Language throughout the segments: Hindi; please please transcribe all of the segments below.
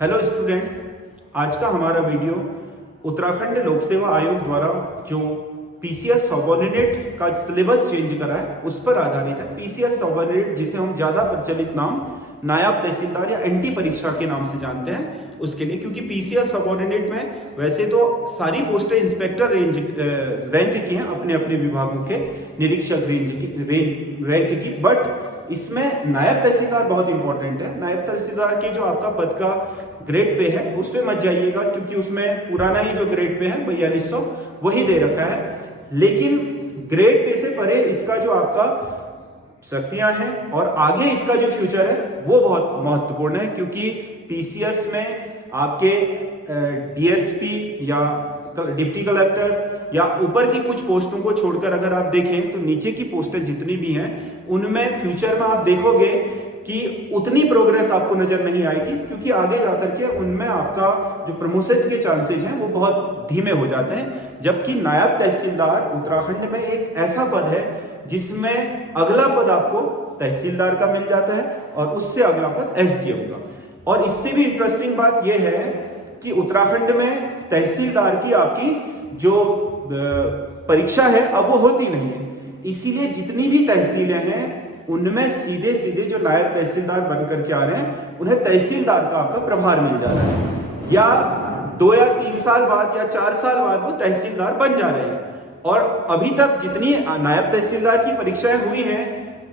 हेलो स्टूडेंट, आज का हमारा वीडियो उत्तराखंड लोक सेवा आयोग द्वारा जो पीसीएस सबऑर्डिनेट का सिलेबस चेंज करा है उस पर आधारित है। पीसीएस सबऑर्डिनेट जिसे हम ज्यादा प्रचलित नाम नायब तहसीलदार या एनटी परीक्षा के नाम से जानते हैं उसके लिए, क्योंकि पीसीएस सबऑर्डिनेट में वैसे तो सारी पोस्टें इंस्पेक्टर रैंक की हैं अपने अपने विभागों के निरीक्षक रैंक की, बट इसमें नायब तहसीलदार बहुत इंपॉर्टेंट है। नायब तहसीलदार के जो आपका पद का ग्रेड पे है उस पे मत जाइएगा, क्योंकि उसमें पुराना ही जो ग्रेड पे है 4200 वही दे रखा है, लेकिन ग्रेड पे से परे इसका जो आपका शक्तियां हैं और आगे इसका जो फ्यूचर है वो बहुत महत्वपूर्ण है, क्योंकि पीसीएस में आपके डीएसपी या डिप्टी कलेक्टर या ऊपर की कुछ पोस्टों को छोड़कर अगर आप देखें तो नीचे की पोस्टें जितनी भी हैं उनमें फ्यूचर में आप देखोगे कि उतनी प्रोग्रेस आपको नजर नहीं आएगी, क्योंकि आगे जाकर के उनमें आपका जो प्रमोशन के चांसेस हैं वो बहुत धीमे हो जाते हैं। जबकि नायब तहसीलदार उत्तराखंड में एक ऐसा पद है जिसमें अगला पद आपको तहसीलदार का मिल जाता है और उससे अगला पद एसडीएम का। और इससे भी इंटरेस्टिंग बात यह है कि उत्तराखंड में तहसीलदार की आपकी जो परीक्षा है अब वो होती नहीं है, इसीलिए जितनी भी तहसीलें हैं उनमें सीधे सीधे जो नायब तहसीलदार बन करके आ रहे हैं उन्हें तहसीलदार का आपका प्रभार मिल जा रहा है, या 2 या 3 साल बाद या 4 साल बाद वो तहसीलदार बन जा रहे हैं। और अभी तक जितनी नायब तहसीलदार की परीक्षाएं हुई हैं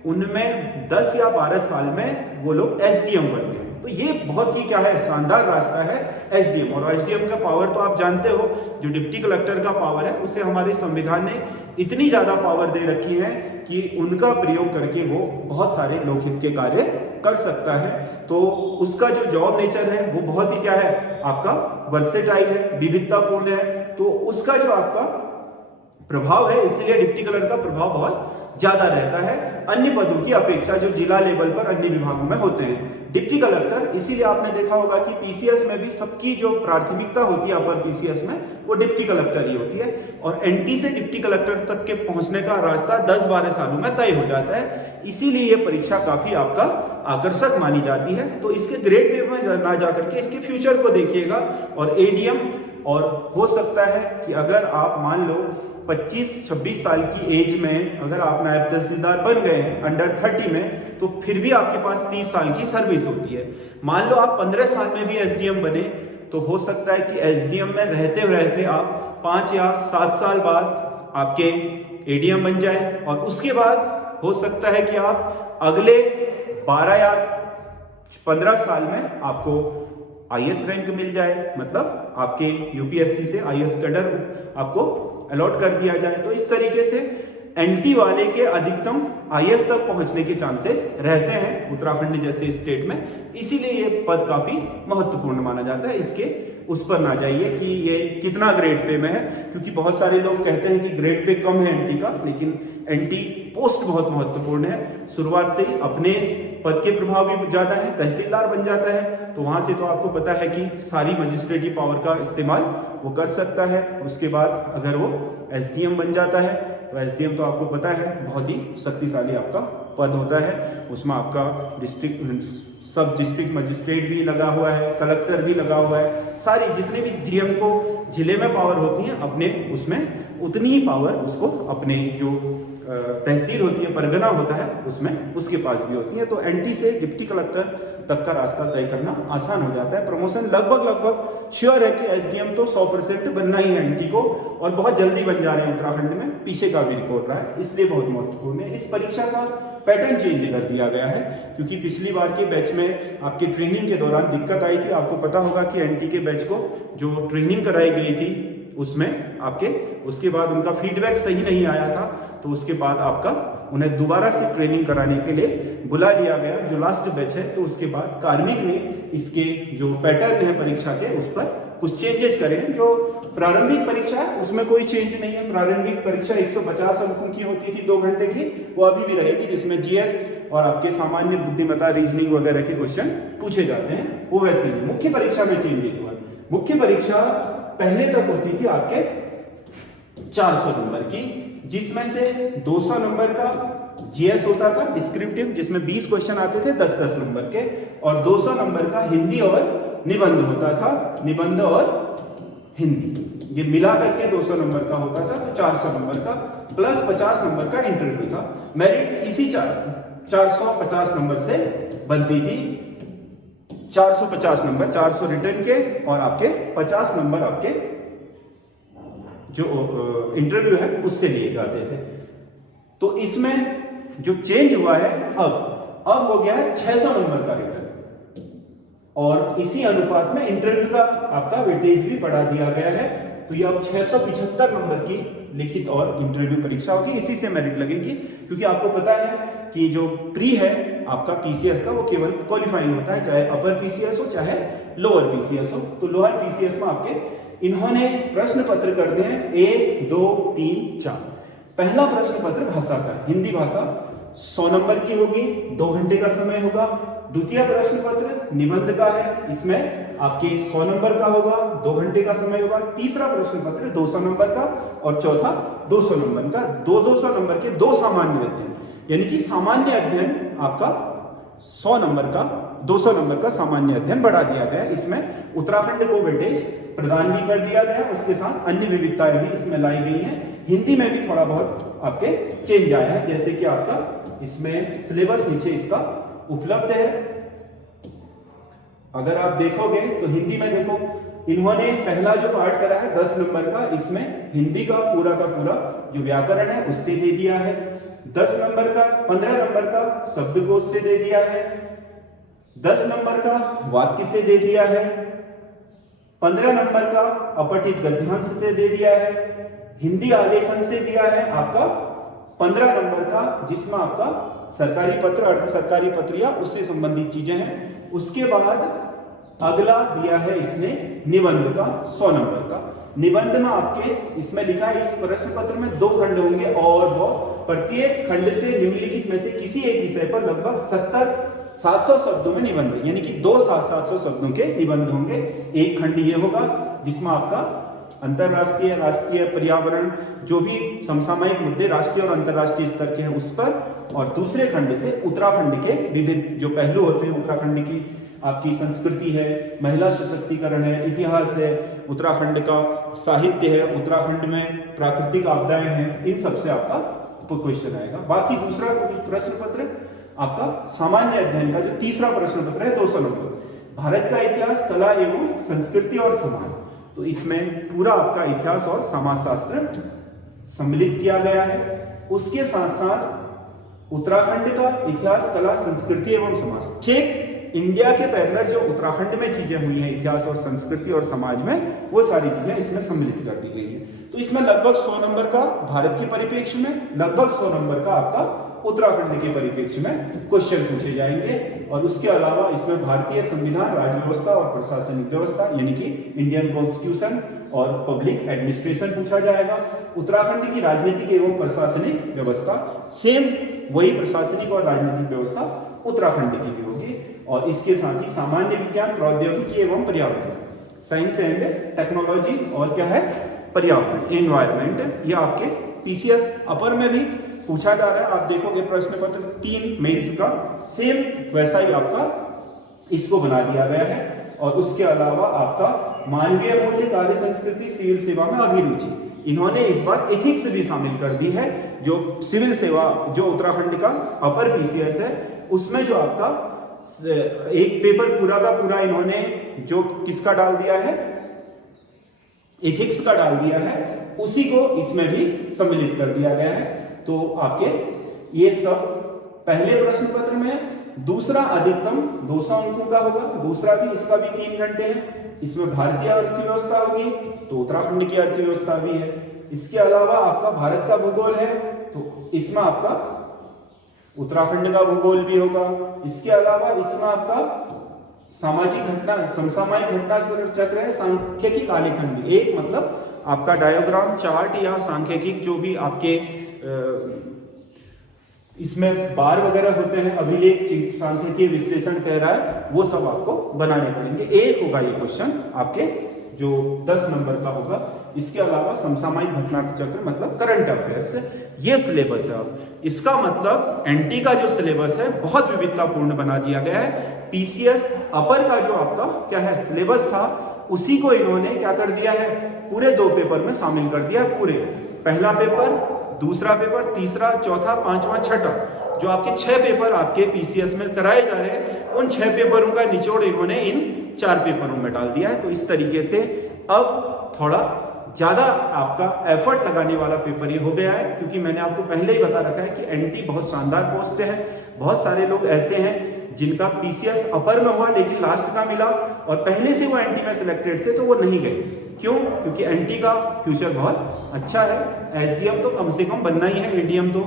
उनमें 10 या 12 साल में वो लोग एसडीएम बन गए। तो ये बहुत ही क्या है, शानदार रास्ता है एसडीएम। और एसडीएम का पावर तो आप जानते हो, जो डिप्टी कलेक्टर का पावर है उसे हमारे संविधान ने इतनी ज्यादा पावर दे रखी है कि उनका प्रयोग करके वो बहुत सारे लोकहित के कार्य कर सकता है। तो उसका जो जॉब नेचर है वो बहुत ही क्या है, आपका वर्सेटाइल है, विविधतापूर्ण है, तो उसका जो आपका प्रभाव है इसलिए डिप्टी कलेक्टर का प्रभाव बहुत ज्यादा रहता है अन्य पदों की अपेक्षा जो जिला लेवल पर अन्य विभागों में होते हैं। डिप्टी कलेक्टर, इसीलिए आपने देखा होगा कि पीसीएस में भी सबकी जो प्राथमिकता होती है अपर पीसीएस में वो डिप्टी कलेक्टर ही होती है, और एनटी से डिप्टी कलेक्टर तक के पहुंचने का रास्ता 10-12 सालों में तय हो जाता है। इसीलिए ये परीक्षा काफी आपका आकर्षक मानी जाती है। तो इसके ग्रेड पे में ना जाकर के इसके फ्यूचर को देखिएगा और एडीएम, और हो सकता है कि अगर आप मान लो 25-26 साल की एज में अगर आप नायब तहसीलदार बन गए अंडर 30 में, तो फिर भी आपके पास 30 साल की सर्विस होती है। मान लो आप 15 साल में भी एसडीएम बने, तो हो सकता है कि एसडीएम में रहते रहते आप 5 या 7 साल बाद आपके एडीएम बन जाए, और उसके बाद हो सकता है कि आप अगले 12 या 15 साल में आपको आईएएस रैंक मिल जाए, मतलब आपके यूपीएससी से आईएएस कैडर आपको अलॉट कर दिया जाए। तो इस तरीके से एनटी वाले के अधिकतम आईएएस तक पहुंचने के चांसेस रहते हैं उत्तराखंड जैसे स्टेट में, इसीलिए ये पद काफी महत्वपूर्ण माना जाता है। इसके उस पर ना जाइए कि ये कितना ग्रेड पे में है, क्योंकि बहुत सारे लोग कहते हैं कि ग्रेड पे कम है एनटी का, लेकिन एनटी पोस्ट बहुत महत्वपूर्ण है। शुरुआत से ही अपने पद के प्रभाव भी ज्यादा है, तहसीलदार बन जाता है तो वहां से तो आपको पता है कि सारी मजिस्ट्रेटी पावर का इस्तेमाल वो कर सकता है। उसके बाद अगर वो एसडीएम बन जाता है तो एसडीएम तो आपको पता है बहुत ही शक्तिशाली आपका पद होता है, उसमें आपका सब डिस्ट्रिक्ट मजिस्ट्रेट भी लगा हुआ है, कलेक्टर भी लगा हुआ है, सारी जितने भी जीएम को जिले में पावर होती है अपने उसमें उतनी ही पावर उसको अपने जो तहसील होती है, परगना होता है उसमें उसके पास भी होती है। तो एनटी से डिप्टी कलेक्टर तक का रास्ता तय करना आसान हो जाता है। प्रमोशन लगभग श्योर है कि एसडीएम तो 100% बनना ही है एनटी को, और बहुत जल्दी बन जा रहे हैं उत्तराखंड में, पीछे का भी रिकॉर्ड रहा है, इसलिए बहुत महत्वपूर्ण है। इस परीक्षा का पैटर्न चेंज कर दिया गया है, क्योंकि पिछली बार के बैच में आपके ट्रेनिंग के दौरान दिक्कत आई थी। आपको पता होगा कि एनटी के बैच को जो ट्रेनिंग कराई गई थी उसमें आपके उसके बाद उनका फीडबैक सही नहीं आया था, तो उसके बाद आपका उन्हें दोबारा से ट्रेनिंग कराने के लिए बुला लिया गया जो लास्ट बैच है। तो उसके बाद कार्मिक ने इसके जो पैटर्न है परीक्षा के उस पर कुछ चेंजेस करें। जो प्रारंभिक परीक्षा है उसमें कोई चेंज नहीं है। प्रारंभिक परीक्षा 150 अंकों की होती थी 2 घंटे की, वो अभी भी रहेगी, जिसमें जीएस और आपके सामान्य बुद्धिमत्ता, रीजनिंग वगैरह के क्वेश्चन पूछे जाते हैं, वो वैसे ही। मुख्य परीक्षा में चेंजेस हुआ। मुख्य परीक्षा पहले तक होती थी आपके 400 नंबर की, जिसमें से 200 नंबर का जीएस होता था डिस्क्रिप्टिव, जिसमें 20 क्वेश्चन आते थे 10-10 नंबर के, और 200 नंबर का हिंदी और निबंध होता था, निबंध और हिंदी, ये मिला करके 200 नंबर का होता था, तो 400 नंबर का प्लस 50 नंबर का इंटरव्यू था। मेरिट इसी 450 नंबर से बनती थी। 450 नंबर, 400 रिटर्न के और आपके 50 नंबर आपके जो इंटरव्यू है उससे लिए जाते थे। तो इसमें जो चेंज हुआ है अब हो गया है 600 नंबर का रिटर्न, और इसी अनुपात में इंटरव्यू का आपका वेटेज भी बढ़ा दिया गया है। तो ये अब 675 नंबर की लिखित और इंटरव्यू परीक्षा होगी, इसी से मेरिट लगेगी। क्योंकि आपको पता है कि जो प्री है आपका पीसीएस का, वो केवल क्वालिफाइंग होता है, चाहे अपर पीसीएस हो चाहे लोअर पीसीएस हो। तो लोअर पीसीएस में आपके इन्होंने प्रश्न पत्र कर दिए हैं 1, 2, 3, 4। पहला प्रश्न पत्र भाषा का, हिंदी भाषा 100 नंबर की होगी, 2 घंटे का समय होगा। द्वितीय प्रश्न पत्र निबंध का है, इसमें आपके 100 नंबर का होगा, 2 घंटे का समय होगा। तीसरा प्रश्न पत्र 200 नंबर का और चौथा 200 नंबर का। 200 नंबर के 2 सामान्य अध्ययन, यानी कि सामान्य अध्ययन आपका 100 नंबर का, 200 नंबर का सामान्य अध्ययन बढ़ा दिया गया। इसमें उत्तराखंड को वेटेज प्रदान भी कर दिया गया, उसके साथ अन्य विविधताएं भी इसमें लाई गई हैं। हिंदी में भी थोड़ा बहुत आपके चेंज आया है, जैसे कि आपका इसमें सिलेबस नीचे इसका उपलब्ध है। अगर आप देखोगे तो हिंदी में देखो, इन्होंने पहला जो पार्ट करा है 10 नंबर का, इसमें हिंदी का पूरा जो व्याकरण है उससे दे दिया है। 10 नंबर का, 15 नंबर का शब्दकोश से दे दिया है, 10 नंबर का वाक्य से दे दिया है, 15 नंबर का अपठित गद्यांश से दे दिया है, हिंदी आलेखन से दिया है आपका 15 नंबर का, जिसमें आपका सरकारी पत्र, अर्ध सरकारी पत्र या उससे संबंधित चीजें हैं। उसके बाद अगला दिया है इसने निबंध का 100 नंबर का। निबंध में आपके इसमें लिखा है इस प्रश्न पत्र में 2 खंड होंगे और वो प्रत्येक खंड से निम्नलिखित में से किसी एक विषय पर लगभग 700 शब्दों में निबंध, यानी कि 700 शब्दों के निबंध होंगे। एक खंड ये होगा जिसमें आपका अंतरराष्ट्रीय, राष्ट्रीय, पर्यावरण, जो भी समसामयिक मुद्दे राष्ट्रीय और अंतरराष्ट्रीय स्तर के हैं उस पर, और दूसरे खंड से उत्तराखंड के विविध जो पहलू होते हैं, उत्तराखंड की आपकी संस्कृति है, महिला सशक्तिकरण है, इतिहास है, उत्तराखंड का साहित्य है, उत्तराखंड में प्राकृतिक आपदाएं हैं, इन सब से आपका क्वेश्चन आएगा। बाकी दूसरा प्रश्न पत्र आपका सामान्य अध्ययन का जो तीसरा प्रश्न पत्र है 200 नंबर, भारत का इतिहास, कला एवं संस्कृति और समाज। तो इसमें पूरा आपका इतिहास और समाजशास्त्र सम्मिलित किया गया है। उसके साथ साथ उत्तराखंड का इतिहास, कला, संस्कृति एवं समाज, ठीक इंडिया के पैरेलल जो उत्तराखंड में चीजें हुई हैं इतिहास और संस्कृति और समाज में, वो सारी चीजें इसमें सम्मिलित कर दी गई है। तो इसमें लगभग 100 नंबर का भारत के परिप्रेक्ष्य में, लगभग 100 नंबर का आपका उत्तराखंड के परिप्रेक्ष्य में क्वेश्चन पूछे जाएंगे। और उसके अलावा इसमें भारतीय संविधान, राज्य व्यवस्था और प्रशासनिक व्यवस्था, यानी कि इंडियन कॉन्स्टिट्यूशन और पब्लिक एडमिनिस्ट्रेशन पूछा जाएगा। उत्तराखंड की राजनीतिक एवं प्रशासनिक व्यवस्था, सेम वही प्रशासनिक और राजनीतिक व्यवस्था उत्तराखंड की भी होगी। और इसके साथ ही सामान्य विज्ञान, प्रौद्योगिकी एवं पर्यावरण, साइंस एंड टेक्नोलॉजी, और क्या है पर्यावरण, एनवायरमेंट, ये आपके पीसीएस अपर में भी पूछा जा रहा है। आप देखोगे प्रश्न पत्र 3 मेंस का सेम वैसा ही आपका इसको बना दिया गया है। और उसके अलावा आपका मानवीय मूल्य, कार्य संस्कृति, सिविल सेवा में अभिरुचि, इन्होंने इस बार एथिक्स भी शामिल कर दी है। जो सिविल सेवा जो उत्तराखंड का अपर पीसीएस है उसमें जो आपका एक पेपर पूरा का पूरा इन्होंने जो किसका डाल दिया है, एथिक्स का डाल दिया है, उसी को इसमें भी सम्मिलित कर दिया गया है। तो आपके ये सब पहले प्रश्न पत्र में। दूसरा अधिकतम 200 अंकों का होगा, दूसरा भी, इसका भी 3 घंटे है। इसमें भारतीय अर्थव्यवस्था होगी, तो उत्तराखंड की अर्थव्यवस्था भी है। इसके अलावा आपका भारत का भूगोल है, तो इसमें आपका उत्तराखंड का भूगोल भी होगा। इसके अलावा इसमें आपका सामाजिक घटना, समसामयिक घटना चक्र है, सांख्यिकी आलेखन भी, एक मतलब आपका डायग्राम, चार्ट या सांख्यिकी जो भी आपके इसमें बार वगैरह होते हैं, अभिलेख, सांख्यिकी, विश्लेषण कह रहा है, वो सब आपको बनाने पड़ेंगे। एक होगा ये क्वेश्चन आपके जो 10 नंबर का होगा। इसके अलावा समसामयिक घटना चक्र मतलब करंट अफेयर्स, ये सिलेबस है। अब इसका मतलब एनटी का जो सिलेबस है बहुत विविधतापूर्ण बना दिया गया है। पीसीएस अपर का जो आपका क्या है सिलेबस था, उसी को इन्होंने क्या कर दिया है, पूरे 2 पेपर में शामिल कर दिया है। पूरे पहला पेपर, दूसरा पेपर, तीसरा, चौथा, पांचवा, छठा, जो आपके 6 पेपर आपके पीसीएस में कराए जा रहे हैं, उन 6 पेपरों का निचोड़ इन्होंने इन 4 पेपरों में डाल दिया है। तो इस तरीके से अब थोड़ा ज्यादा आपका एफर्ट लगाने वाला पेपर ये हो गया है, क्योंकि मैंने आपको पहले ही बता रखा है कि एनटी बहुत शानदार पोस्ट है। बहुत सारे लोग ऐसे हैं जिनका पीसीएस अपर में हुआ लेकिन लास्ट का मिला, और पहले से वो एनटी में सिलेक्टेड थे तो वो नहीं गए। क्यों? क्योंकि एनटी का फ्यूचर बहुत अच्छा है। एसडीएम तो कम से कम बनना ही है, एडीएम तो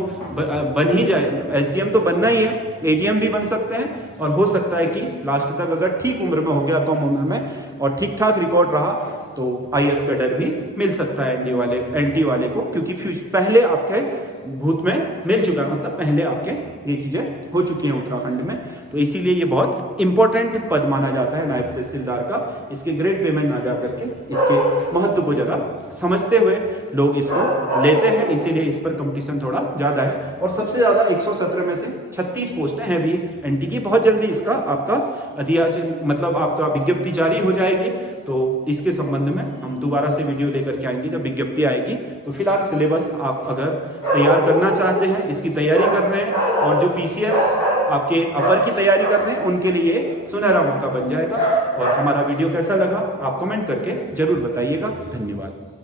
बन ही जाए, एसडीएम तो बनना ही है, एडीएम भी बन सकते हैं, और हो सकता है कि लास्ट तक अगर ठीक उम्र में हो गया, कम उम्र में, और ठीक ठाक रिकॉर्ड रहा तो आईएएस कैडर भी मिल सकता है एनटी वाले को, क्योंकि पहले आपके भूत में मिल चुका है, मतलब पहले आपके ये चीजें हो चुकी हैं उत्तराखंड में। तो इसीलिए ये बहुत इंपॉर्टेंट पद माना जाता है नायब तहसीलदार का। इसके ग्रेड पेमेंट ना जा करके इसके महत्व को जरा समझते हुए लोग इसको लेते हैं, इसीलिए इस पर कंपटीशन थोड़ा ज्यादा है। और सबसे ज्यादा 117 में से 36 पोस्टें हैं भी एनटी की। बहुत जल्दी इसका आपका मतलब आपका विज्ञप्ति जारी हो जाएगी, तो इसके संबंध में हम दोबारा से वीडियो लेकर के आएंगे जब विज्ञप्ति आएगी। तो फिलहाल सिलेबस आप अगर तैयार करना चाहते हैं, इसकी तैयारी कर रहे हैं, और जो पीसीएस आपके अपर की तैयारी कर रहे हैं, उनके लिए सुनहरा मौका बन जाएगा। और हमारा वीडियो कैसा लगा आप कमेंट करके जरूर बताइएगा। धन्यवाद।